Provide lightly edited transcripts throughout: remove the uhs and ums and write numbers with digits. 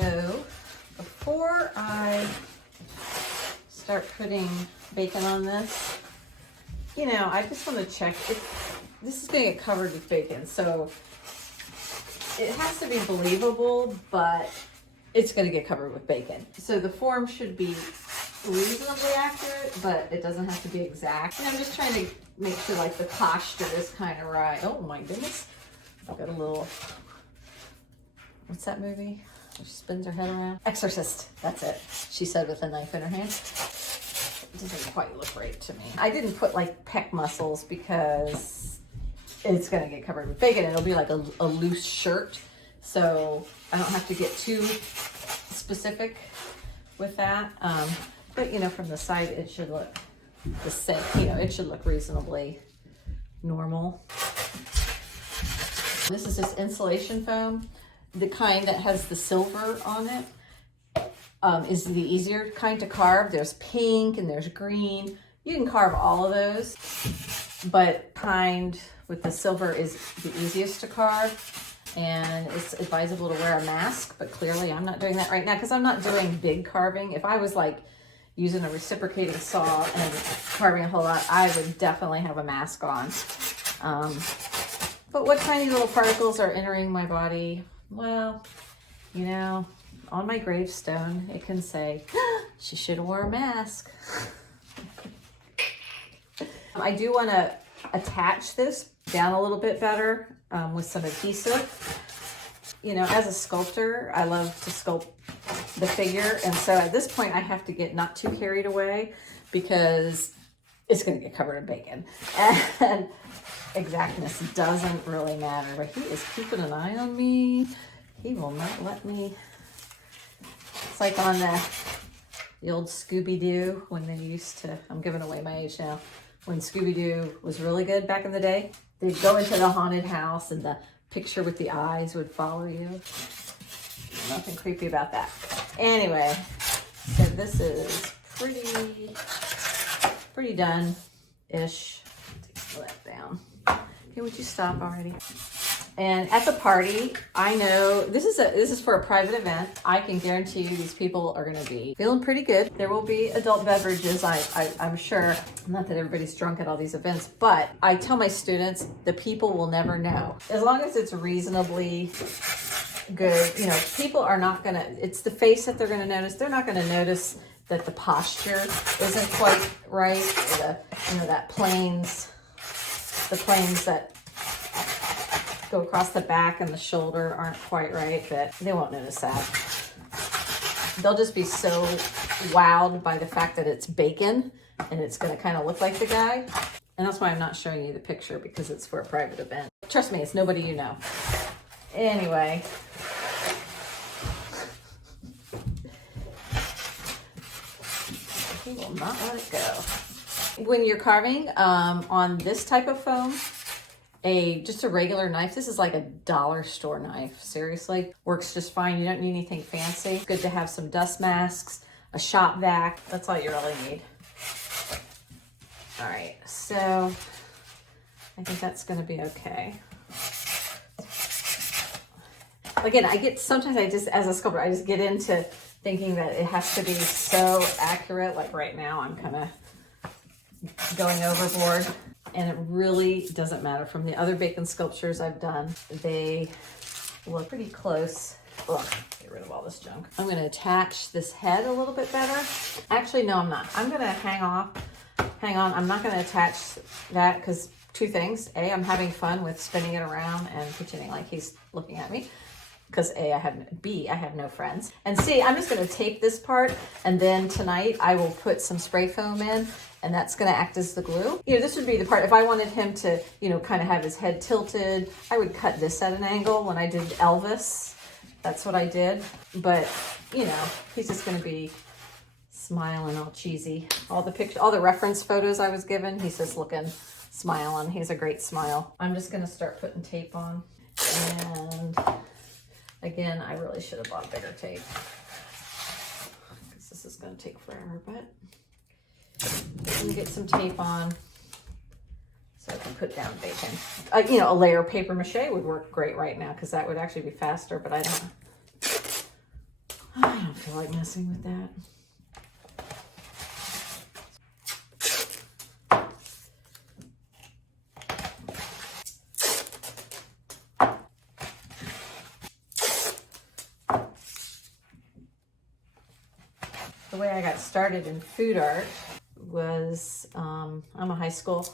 So before I start putting bacon on this, you know, I just want to check if this is going to get covered with bacon. So it has to be believable, but it's going to get covered with bacon. So the form should be reasonably accurate, but it doesn't have to be exact. And I'm just trying to make sure like the posture is kind of right. Oh my goodness. I've got a little, what's that movie? She spins her head around. Exorcist, that's it. She said with a knife in her hand. It doesn't quite look right to me. I didn't put like pec muscles because it's gonna get covered with bacon. It'll be like a loose shirt. So I don't have to get too specific with that. But you know, from the side, it should look the same. You know, it should look reasonably normal. This is just insulation foam. The kind that has the silver on it is the easier kind to carve. There's pink and there's green. You can carve all of those, but kind with the silver is the easiest to carve. And it's advisable to wear a mask, but clearly I'm not doing that right now because I'm not doing big carving. If I was like using a reciprocating saw and carving a whole lot, I would definitely have a mask on. But what tiny little particles are entering my body? Well, you know, on my gravestone, it can say, she should have wore a mask. I do want to attach this down a little bit better with some adhesive. You know, as a sculptor, I love to sculpt the figure. And so at this point, I have to get not too carried away because it's going to get covered in bacon. And exactness doesn't really matter, but he is keeping an eye on me. He will not let me. It's like on the old Scooby-Doo when they used to, I'm giving away my age now, when Scooby-Doo was really good back in the day. They'd go into the haunted house and the picture with the eyes would follow you. Nothing creepy about that. Anyway, so this is pretty done-ish. Take that down. Okay, would you stop already? And at the party, I know this is for a private event. I can guarantee you these people are going to be feeling pretty good. There will be adult beverages, I'm sure. Not that everybody's drunk at all these events, but I tell my students the people will never know. As long as it's reasonably good, you know, people are not going to, it's the face that they're going to notice. They're not going to notice that the posture isn't quite right. Or the planes that go across the back and the shoulder aren't quite right, but they won't notice that. They'll just be so wowed by the fact that it's bacon and it's going to kind of look like the guy. And that's why I'm not showing you the picture, because it's for a private event. Trust me, it's nobody you know. Anyway. He will not let it go. When you're carving on this type of foam, just a regular knife, this is like a dollar store knife, seriously, works just fine. You don't need anything fancy. It's good to have some dust masks, a shop vac, that's all you really need. All right, so I think that's gonna be okay. Again, sometimes as a sculptor, I just get into thinking that it has to be so accurate. Like right now, I'm kind of going overboard. And it really doesn't matter. From the other bacon sculptures I've done, they look pretty close. Ugh, get rid of all this junk. I'm gonna attach this head a little bit better. Actually, no, I'm not. I'm gonna hang on. I'm not gonna attach that because two things. A, I'm having fun with spinning it around and pretending like he's looking at me. Because B, I have no friends. And C, I'm just gonna tape this part, and then tonight I will put some spray foam in, and that's gonna act as the glue. You know, this would be the part, if I wanted him to, you know, kind of have his head tilted, I would cut this at an angle. When I did Elvis, that's what I did. But, you know, he's just gonna be smiling all cheesy. All the reference photos I was given, he's just looking, smiling. He's a great smile. I'm just gonna start putting tape on. And again, I really should have bought bigger tape because this is going to take forever, but I'm going to get some tape on so I can put down bacon. You know, a layer of paper mache would work great right now because that would actually be faster, but I don't. I don't feel like messing with that. The way I got started in food art was, I'm a high school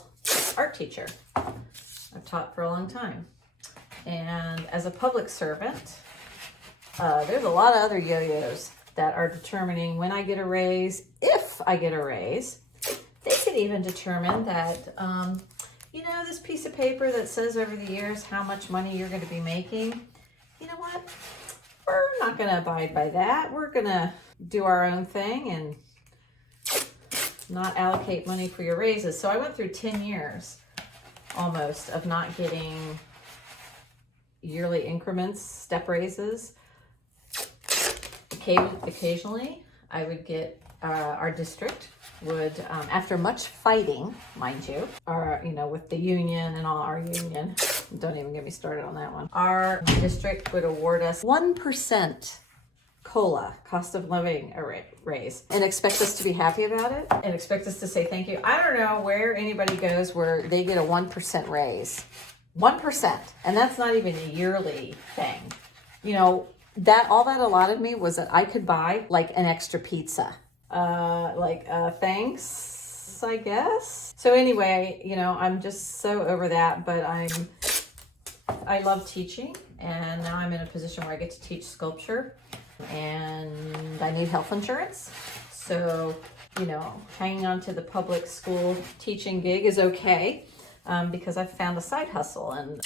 art teacher. I've taught for a long time. And as a public servant, there's a lot of other yo-yos that are determining when I get a raise, if I get a raise. They could even determine that, you know, this piece of paper that says over the years how much money you're going to be making, you know what? We're not going to abide by that. We're going to do our own thing and not allocate money for your raises. So I went through 10 years almost of not getting yearly increments, step raises. Occasionally I would get, our district would, after much fighting, mind you, you know, with the union and all our union, don't even get me started on that one. Our district would award us 1% COLA, cost of living raise, and expect us to be happy about it and expect us to say thank you. I don't know where anybody goes where they get a 1% raise. 1%, and that's not even a yearly thing. You know, that all that allotted me was that I could buy like an extra pizza. Thanks, I guess. So anyway, you know, I'm just so over that, but I love teaching, and now I'm in a position where I get to teach sculpture, and I need health insurance. So, you know, hanging on to the public school teaching gig is okay, because I've found a side hustle. And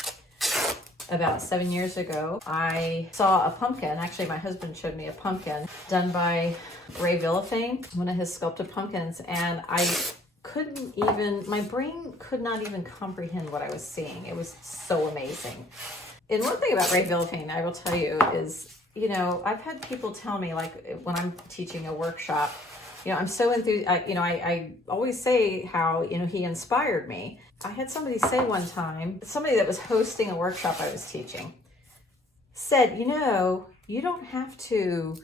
about 7 years ago, I saw a pumpkin. Actually, my husband showed me a pumpkin done by Ray Villafane, one of his sculpted pumpkins, and my brain could not even comprehend what I was seeing. It was so amazing. And one thing about Ray Villafane, I will tell you, is, you know, I've had people tell me, like when I'm teaching a workshop, you know, I'm so enthused. You know, I always say how, you know, he inspired me. I had somebody say one time, somebody that was hosting a workshop I was teaching, said, you know, you don't have to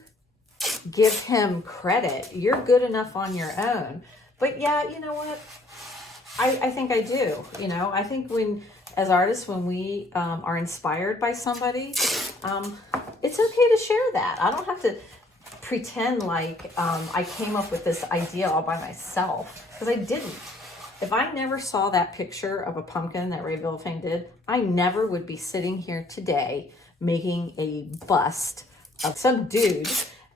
give him credit. You're good enough on your own. But yeah, you know what? I think I do. You know, I think as artists, when we are inspired by somebody, it's okay to share that. I don't have to pretend like I came up with this idea all by myself, because I didn't. If I never saw that picture of a pumpkin that Ray Villafane did, I never would be sitting here today making a bust of some dude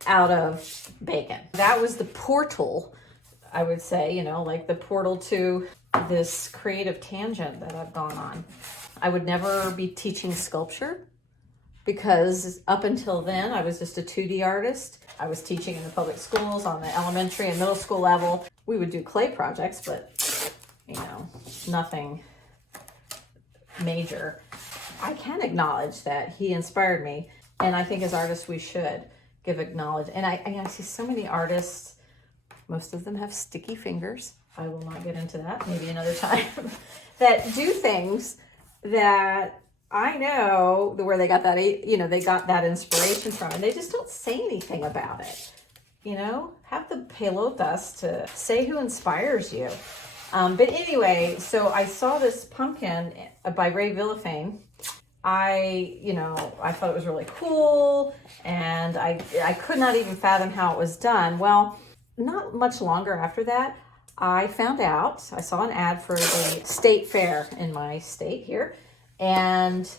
out of bacon. That was the portal, I would say, you know, like the portal to this creative tangent that I've gone on. I would never be teaching sculpture, because up until then I was just a 2D artist. I was teaching in the public schools on the elementary and middle school level. We would do clay projects, but you know, nothing major. I can acknowledge that he inspired me, and I think as artists we should give acknowledge. And I see so many artists, most of them have sticky fingers. I will not get into that, maybe another time, that do things that I know where they got that, you know, they got that inspiration from, and they just don't say anything about it. You know, have the pelotas to say who inspires you. But anyway, so I saw this pumpkin by Ray Villafane. You know, I thought it was really cool, and I could not even fathom how it was done. Well, not much longer after that, I found out, I saw an ad for the state fair in my state here, and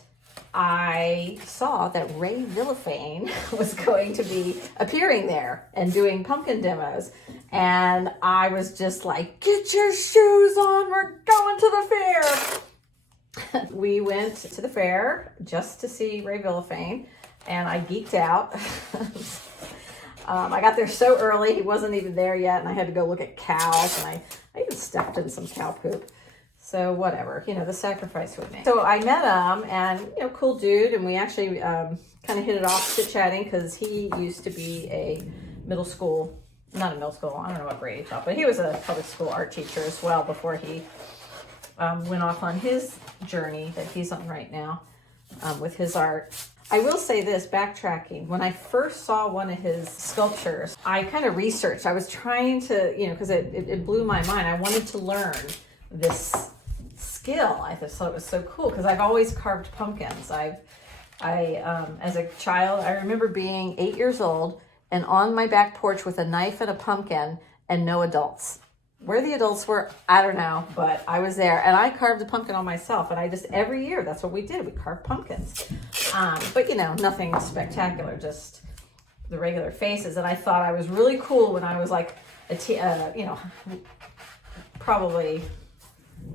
I saw that Ray Villafane was going to be appearing there and doing pumpkin demos. And I was just like, get your shoes on, we're going to the fair. We went to the fair just to see Ray Villafane, and I geeked out. I got there so early, he wasn't even there yet, and I had to go look at cows, and I even stepped in some cow poop. So whatever, you know, the sacrifice with me. So I met him, and, you know, cool dude, and we actually kind of hit it off chit-chatting, because he used to be a middle school, not a middle school, I don't know what grade he taught, but he was a public school art teacher as well before he went off on his journey that he's on right now. with his art. I will say this, backtracking, when I first saw one of his sculptures, I kind of researched. I was trying to, because it blew my mind. I wanted to learn this skill. I just thought it was so cool because I've always carved pumpkins. As a child, I remember being 8 years old and on my back porch with a knife and a pumpkin and no adults. Where the adults were, I don't know, but I was there and I carved a pumpkin on myself. And every year, that's what we did. We carved pumpkins. But nothing spectacular, just the regular faces. And I thought I was really cool when I was like, probably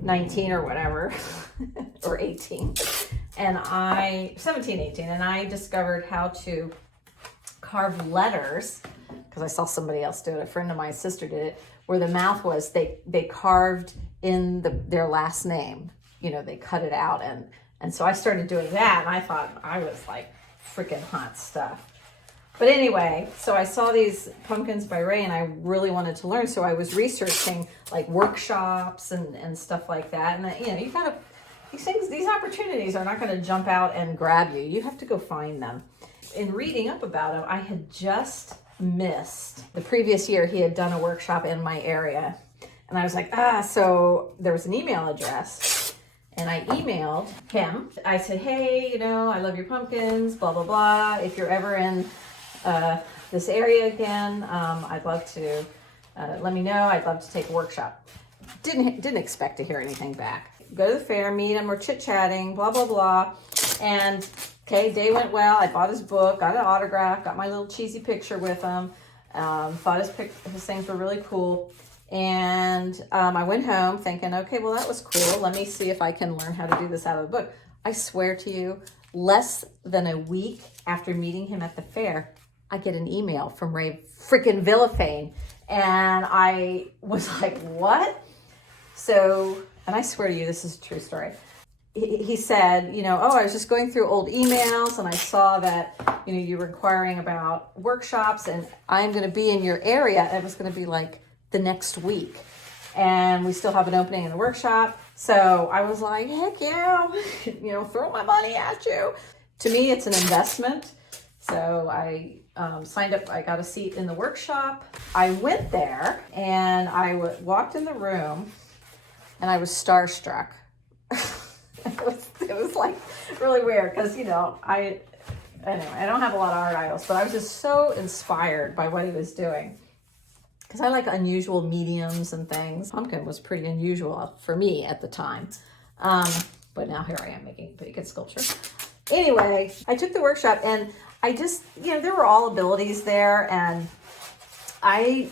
19 or whatever, or 18. And 17, 18. And I discovered how to carve letters because I saw somebody else do it. A friend of my sister did it, where the mouth was, they carved in their last name. They cut it out. And so I started doing that, and I thought I was like freaking hot stuff. But anyway, so I saw these pumpkins by Ray, and I really wanted to learn. So I was researching like workshops and stuff like that. And you gotta, these opportunities are not going to jump out and grab you. You have to go find them. In reading up about him, I had just missed the previous year. He had done a workshop in my area, and I was like, so there was an email address, and I emailed him. I said, hey, I love your pumpkins, blah blah blah. If you're ever in this area again, I'd love to let me know. I'd love to take a workshop. Didn't expect to hear anything back. Go to the fair, meet him, we're chit-chatting, blah blah blah. And okay, day went well. I bought his book, got an autograph, got my little cheesy picture with him. Thought his things were really cool. And I went home thinking, okay, well, that was cool. Let me see if I can learn how to do this out of the book. I swear to you, less than a week after meeting him at the fair, I get an email from Ray freaking Villafane. And I was like, what? So, and I swear to you, this is a true story. He said, I was just going through old emails and I saw that, you were inquiring about workshops and I'm going to be in your area. It was going to be like the next week. And we still have an opening in the workshop. So I was like, heck yeah, throw my money at you. To me, it's an investment. So I signed up. I got a seat in the workshop. I went there and I walked in the room and I was starstruck. It was like really weird because, I don't have a lot of art idols, but I was just so inspired by what he was doing because I like unusual mediums and things. Pumpkin was pretty unusual for me at the time. But now here I am making pretty good sculpture. Anyway, I took the workshop and I just, there were all abilities there and I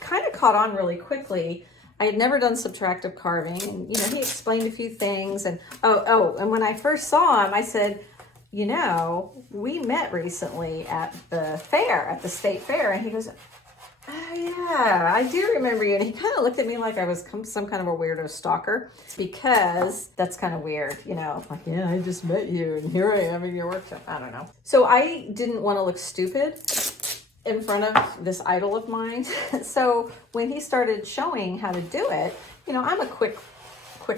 kind of caught on really quickly. I had never done subtractive carving and, he explained a few things and, and when I first saw him, I said, we met recently at the fair, at the state fair. And he goes, oh yeah, I do remember you. And he kind of looked at me like I was some kind of a weirdo stalker because that's kind of weird, like, yeah, I just met you and here I am in your workshop. I don't know. So I didn't want to look stupid in front of this idol of mine. So when he started showing how to do it, I'm a quick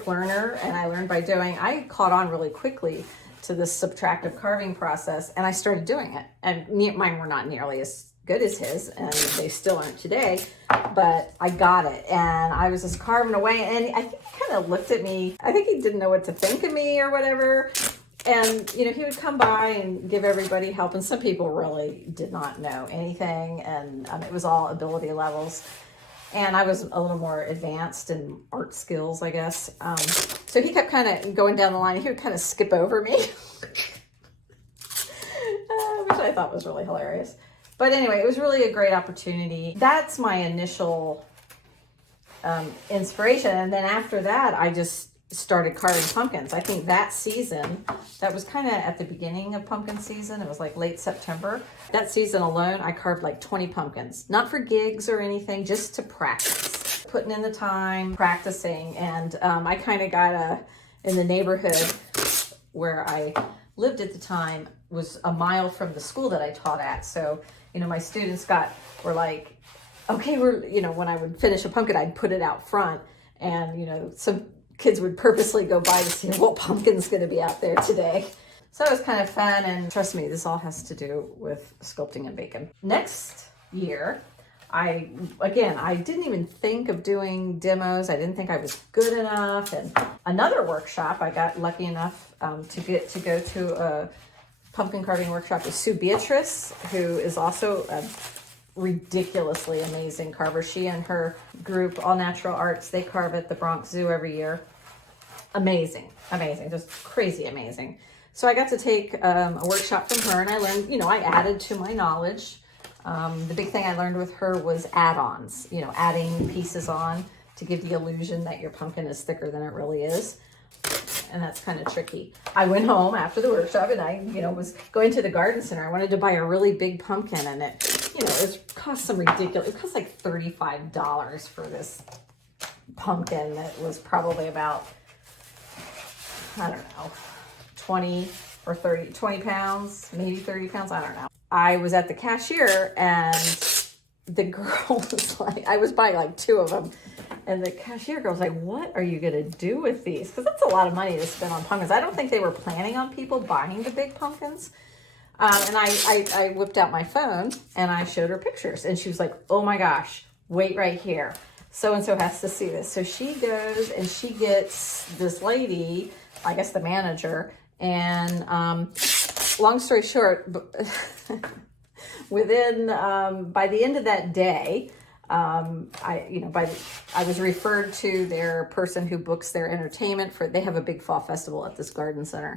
learner and I learned by doing. I caught on really quickly to this subtractive carving process and I started doing it. And mine were not nearly as good as his and they still aren't today, but I got it and I was just carving away and I think he kind of looked at me. I think he didn't know what to think of me or whatever. And, he would come by and give everybody help. And some people really did not know anything. And it was all ability levels. And I was a little more advanced in art skills, I guess. So he kept kind of going down the line. He would kind of skip over me, which I thought was really hilarious. But anyway, it was really a great opportunity. That's my initial inspiration. And then after that, I just started carving pumpkins. I think that season, that was kind of at the beginning of pumpkin season. It was like late September. That season alone, I carved like 20 pumpkins. Not for gigs or anything, just to practice. Putting in the time, practicing. And I kind of got in the neighborhood where I lived at the time was a mile from the school that I taught at. So, my students were like, okay, when I would finish a pumpkin, I'd put it out front. And, some kids would purposely go by to see what pumpkin's going to be out there today. So it was kind of fun, and trust me, this all has to do with sculpting and bacon. Next year, I didn't even think of doing demos. I didn't think I was good enough. And another workshop, I got lucky enough to go to a pumpkin carving workshop with Sue Beatrice, who is also a ridiculously amazing carver. She and her group, All Natural Arts, they carve at the Bronx Zoo every year. Amazing, just crazy amazing. So I got to take a workshop from her, and I learned, I added to my knowledge. The big thing I learned with her was add-ons, adding pieces on to give the illusion that your pumpkin is thicker than it really is. And that's kind of tricky. I went home after the workshop, and I, was going to the garden center. I wanted to buy a really big pumpkin, and it cost some ridiculous, it cost like $35 for this pumpkin that was probably about, I don't know, 20 pounds, maybe 30 pounds, I don't know. I was at the cashier, and the girl was like, I was buying like 2 of them, and the cashier girl was like, what are you gonna do with these? Because that's a lot of money to spend on pumpkins. I don't think they were planning on people buying the big pumpkins. And I whipped out my phone, and I showed her pictures, and she was like, oh my gosh, wait right here. So-and-so has to see this. So she goes, and she gets this lady, I guess the manager, and long story short, within by the end of that day, I was referred to their person who books their entertainment for. They have a big fall festival at this garden center,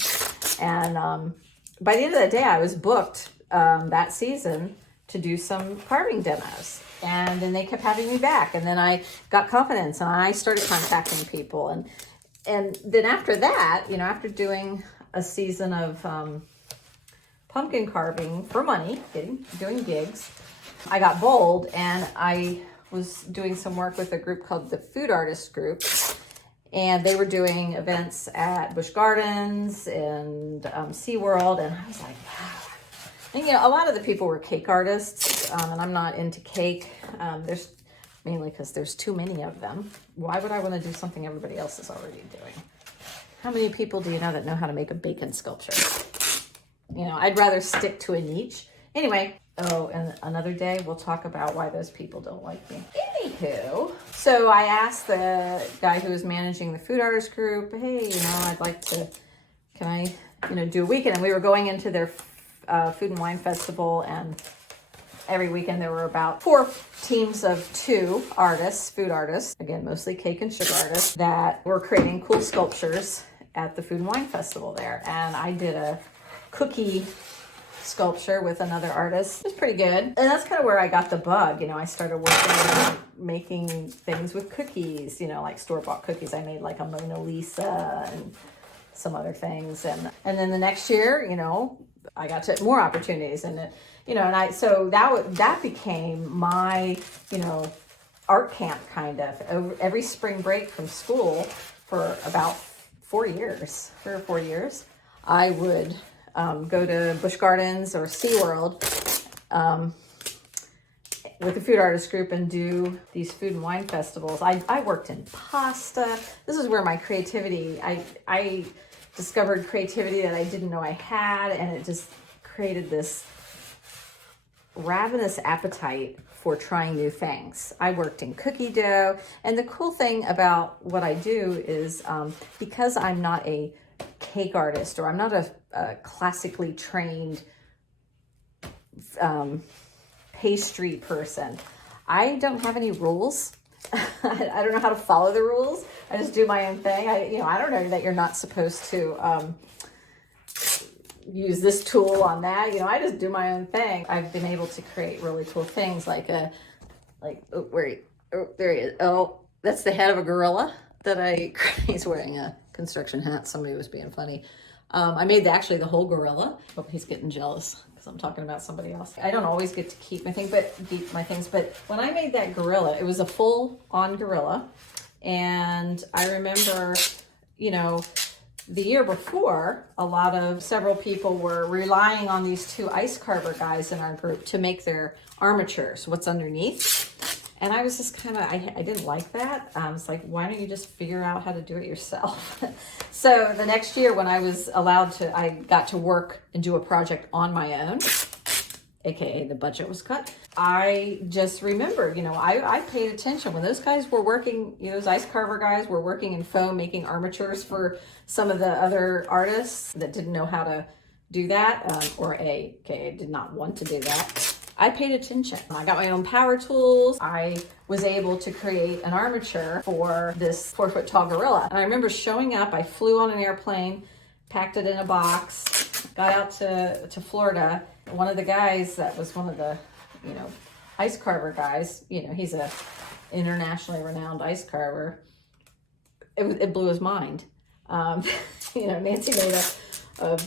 and by the end of that day, I was booked that season to do some carving demos. And then they kept having me back, and then I got confidence, and I started contacting people, and then after that, after doing a season of pumpkin carving for money, doing gigs, I got bold, and I was doing some work with a group called the Food Artist Group, and they were doing events at Busch Gardens and SeaWorld, and I was like, wow. And a lot of the people were cake artists, and I'm not into cake. There's mainly because there's too many of them. Why would I want to do something everybody else is already doing? How many people do you know that know how to make a bacon sculpture? I'd rather stick to a niche. Anyway, and another day we'll talk about why those people don't like me. Anywho, so I asked the guy who was managing the Food Artist Group, hey, I'd like to, can I, do a weekend? And we were going into their Food and Wine Festival, and every weekend there were about 4 teams of 2 artists, food artists, again, mostly cake and sugar artists, that were creating cool sculptures at the Food and Wine Festival there. And I did a cookie sculpture with another artist. It was pretty good. And that's kind of where I got the bug. I started working on making things with cookies, like store-bought cookies. I made like a Mona Lisa and some other things. And then the next year, I got to more opportunities, and so that became my, art camp kind of. Every spring break from school for about 3 or 4 years, I would go to Busch Gardens or SeaWorld with the Food Artist Group and do these food and wine festivals. I worked in pasta. This is where my creativity, I discovered creativity that I didn't know I had, and it just created this ravenous appetite for trying new things. I worked in cookie dough, and the cool thing about what I do is because I'm not a cake artist, or I'm not a classically trained pastry person, I don't have any rules. I don't know how to follow the rules. I just do my own thing. I don't know that you're not supposed to use this tool on that. I just do my own thing. I've been able to create really cool things there he is. Oh, that's the head of a gorilla that he's wearing a construction hat. Somebody was being funny. I made actually the whole gorilla. Oh, he's getting jealous because I'm talking about somebody else. I don't always get to keep my things, but when I made that gorilla, it was a full-on gorilla. And I remember, the year before, several people were relying on these 2 ice carver guys in our group to make their armatures, what's underneath. And I was just kind of, I didn't like that. It's like, why don't you just figure out how to do it yourself? So the next year when I was allowed to, I got to work and do a project on my own, AKA the budget was cut. I just remembered, you know, I paid attention when those guys were working, you know, those ice carver guys were working in foam, making armatures for some of the other artists that didn't know how to do that, or AKA did not want to do that. I paid attention. I got my own power tools. I was able to create an armature for this 4-foot tall gorilla. And I remember showing up, I flew on an airplane, packed it in a box, got out to Florida. One of the guys that was one of the, you know, ice carver guys, you know, he's a internationally renowned ice carver. It blew his mind. You know, Nancy made a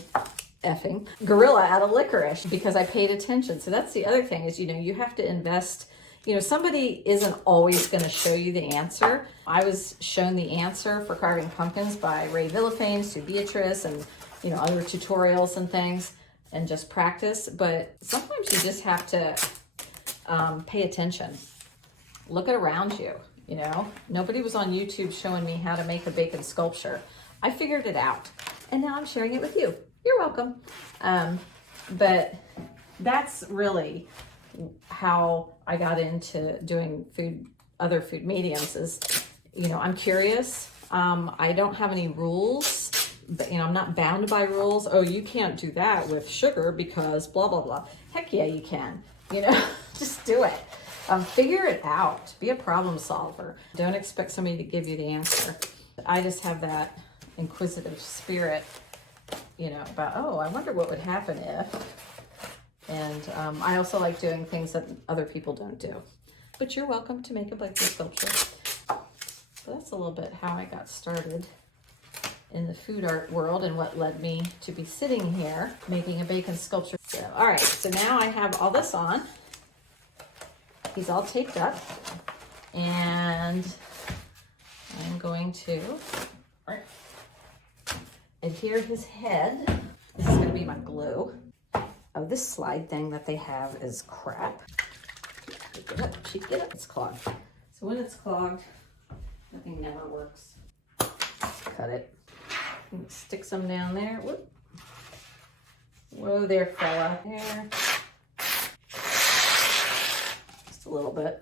effing gorilla out of licorice because I paid attention. So that's the other thing is, you know, you have to invest. You know, somebody isn't always going to show you the answer. I was shown the answer for carving pumpkins by Ray Villafane, Sue Beatrice, and, you know, other tutorials and things, and just practice. But sometimes you just have to pay attention. Look at around you, you know. Nobody was on YouTube showing me how to make a bacon sculpture. I figured it out, and now I'm sharing it with you. You're welcome. But that's really how I got into doing other food mediums is, you know, I'm curious. I don't have any rules, but, you know, I'm not bound by rules. Oh, you can't do that with sugar because blah, blah, blah. Heck yeah, you can, you know, just do it. Figure it out. Be a problem solver. Don't expect somebody to give you the answer. I just have that inquisitive spirit, you know, about, oh, I wonder what would happen if. And I also like doing things that other people don't do. But you're welcome to make a bacon sculpture. So that's a little bit how I got started in the food art world and what led me to be sitting here making a bacon sculpture. So, all right, so now I have all this on. He's all taped up. And I'm going to adhere his head. This is going to be my glue. Oh, this slide thing that they have is crap. Get up, sheet, get up. It's clogged. So when it's clogged, nothing never works. Cut it. Stick some down there. Whoop. Whoa there, fella. There. Just a little bit.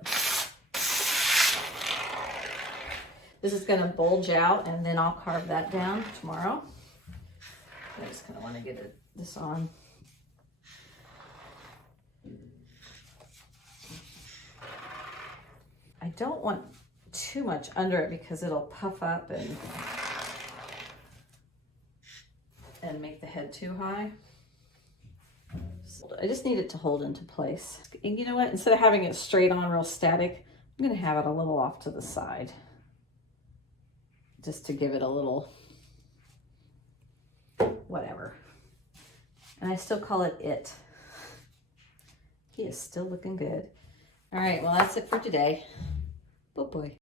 This is going to bulge out, and then I'll carve that down tomorrow. I just kind of want to get this on. I don't want too much under it because it'll puff up and make the head too high. I just need it to hold into place. And you know what? Instead of having it straight on, real static, I'm going to have it a little off to the side. Just to give it a little whatever. And I still call it it. He is still looking good. All right, well, that's it for today. Oh boy.